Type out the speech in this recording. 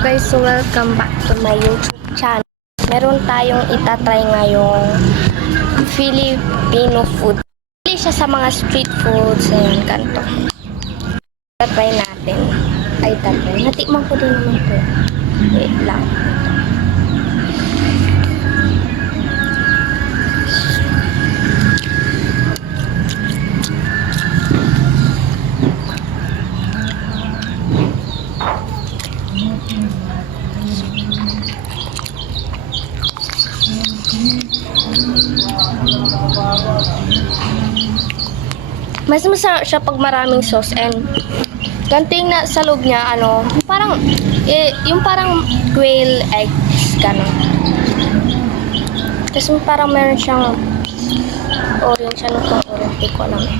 Guys, so welcome back to my YouTube channel. Meron tayong itatry ngayong Filipino food. Hindi siya sa mga street foods. Ayan, ganito. Itatry natin. Ay, tatry. Natikman ko din naman ito. Wait lang. Mas masarap siya pag maraming sauce and ganito yung sa loob niya, yung parang quail eggs, gano'n. Tapos parang meron siyang orange, ano itong orange, hindi ko alam eh.